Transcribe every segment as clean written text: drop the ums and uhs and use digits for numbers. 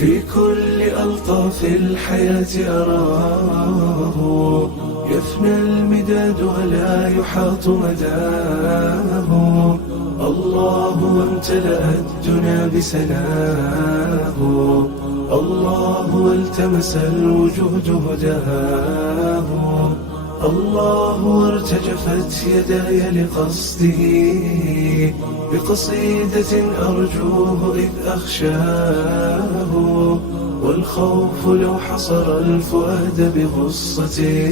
في كل ألطاف الحياة أراه يفنى المداد ولا يحاط مداه. الله وامتلأت الدنيا بسناه، الله والتمس الوجود هداه. الله وارتجفت يداي لقصده بقصيدة أرجوه إذ أخشاه. والخوف لو حصر الفؤاد بغصته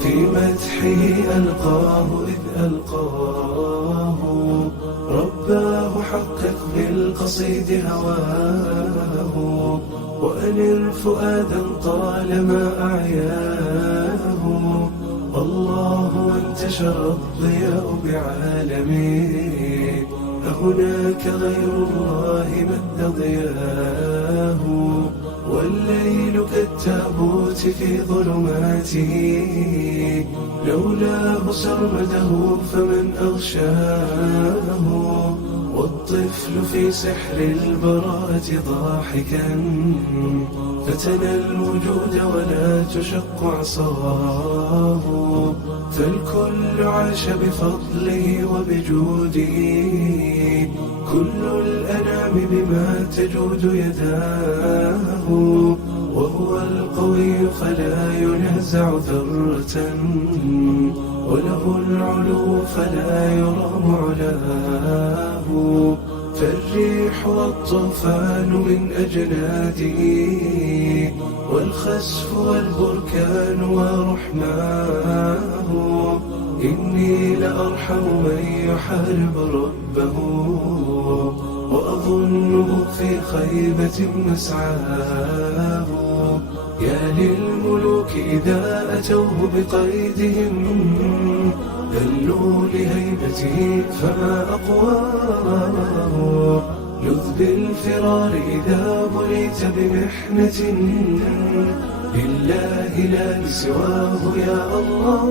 في مدحه ألقاه إذ ألقاه. رباه حقق بالقصيد هواه، وأنر فؤادا طالما أعياه. الله وانتشر الضياء بعالمه، أهناك غير الله مد ضياه. والليل كالتابوت في ظلماته، لولاه سرمده فمن أغشاه. والطفل في سحر البراءة ضاحكا، فتنى الوجود ولا تشق عصاه. فالكل عاش بفضله وبجوده، كل الأنام بما تجود يداه. وهو القوي فلا ينازع ذرة، وله العلو فلا يرام علاه. فالريح والطوفان من أجناده، والخسف والبركان ورحماه. إني لأرحم من يحارب ربه، وأظنه في خيبة مسعاه. يا للملوك إذا أتوه بقيدهم، ذلوا لهيبته فما أقواه. لذ بالفرار إذا بليت بمحنة، لله لا لسواه يا الله.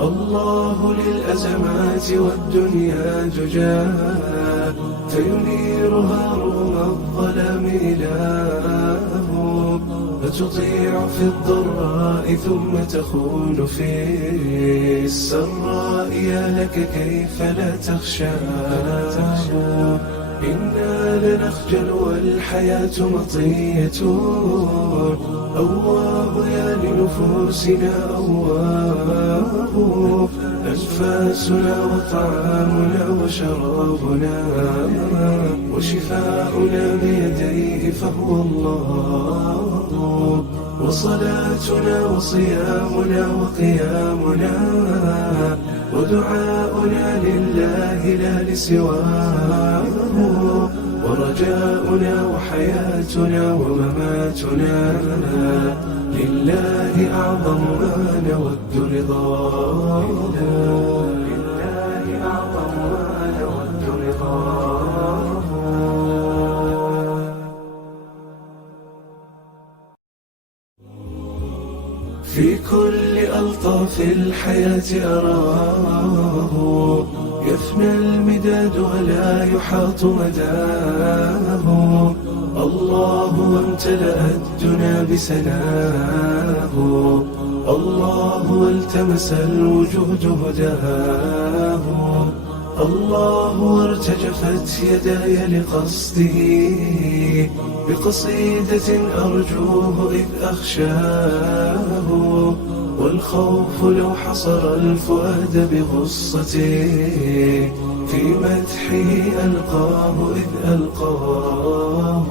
الله للأزمات والدنيا زجاج، فينيرها رغم الظلام إله. فتطيع في الضراء ثم تخون في السراء، يا لك كيف لا تخشاه. إنا لنخجل والحياة مطية، أواه يا لنفوسنا أواه. أنفاسنا وطعامنا وشرابنا وشفاؤنا بيديه فهو الله. وصلاتنا وصيامنا وقيامنا ودعاؤنا لله لا لسواه. ورجاؤنا وحياتنا ومماتنا لله أعظم ما نود رضاه. لله أعظم ما نود رضاه. في كل ألطاف الحياة أراه يفنى المداد ولا يحاط مداه. الله وامتلأت الدنيا بسناه، الله والتمس الوجود هداه. الله وارتجفت يداي لقصده بقصيدة أرجوه إذ أخشاه. والخوف لو حصر الفؤاد بغصته في مدحه ألقاه إذ ألقاه.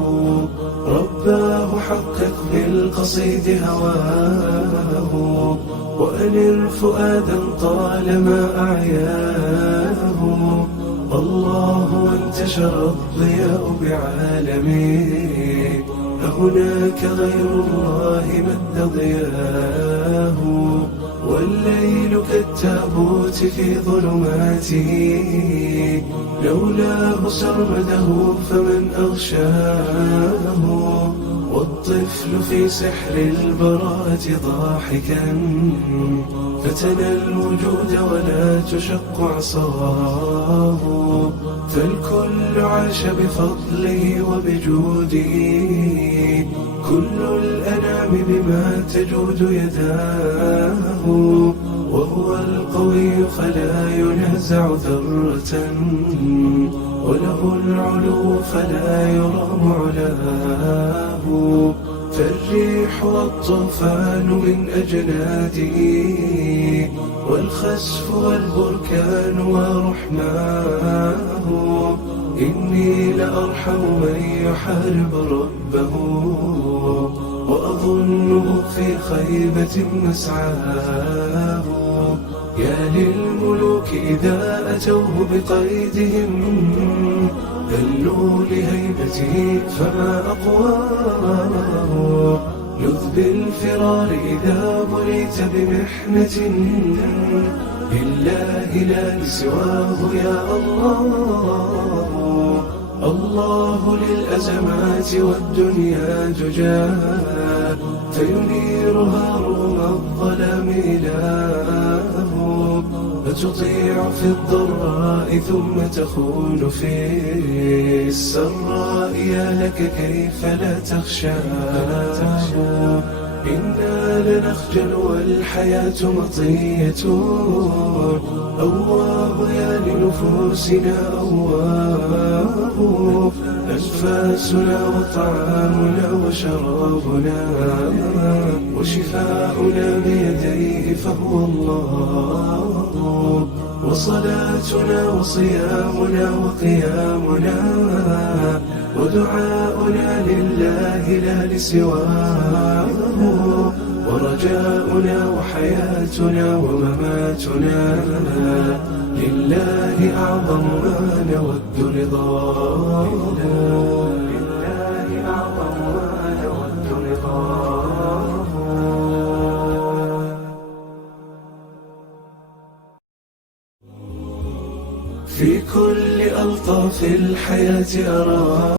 رباه حقق بالقصيد هواه، وأنر فؤادا طالما أعياه. الله وانتشر الضياء بعالمه، أهناك غير الله مد ضياه. والليل كالتابوت في ظلماته، لولاه سرمده فمن أغشاه. والطفل في سحر البراءة ضاحكا، فتنى الوجود ولا تشق عصاه. فالكل عاش بفضله وبجوده، كل الأنام بما تجود يداه، وهو القوي فلا ينازع ذرة، وله العلو فلا يرام علاه، فالريح والطوفان من أجناده، والخسف والبركان ورحماه، إني لأرحم من يحارب ربه، وأظنه في خيبة مسعاه. يا للملوك إذا أتوه بقيدهم، ذلوا لهيبته فما أقواه. لذ بالفرار إذا بليت بمحنة، لله لا لسواه يا الله. الله للأزمات والدنيا ججاه، فينيرها رغم الظلام إله، فتطيع في الضراء ثم تخون في السراء. يا لك كيف لا تخشى، إنا لنخجل والحياة مطية، أواه يا لنفوسنا أواه. أنفاسنا وطعامنا وشرابنا وشفاؤنا بيديه فهو الله، وصلاتنا وصيامنا وقيامنا ودعاؤنا لله لا لسواه، ورجاؤنا وحياتنا ومماتنا لله أعظم ما نود رضاه. لله أعظم ما نود رضاه. في كل ألطاف الحياة أراه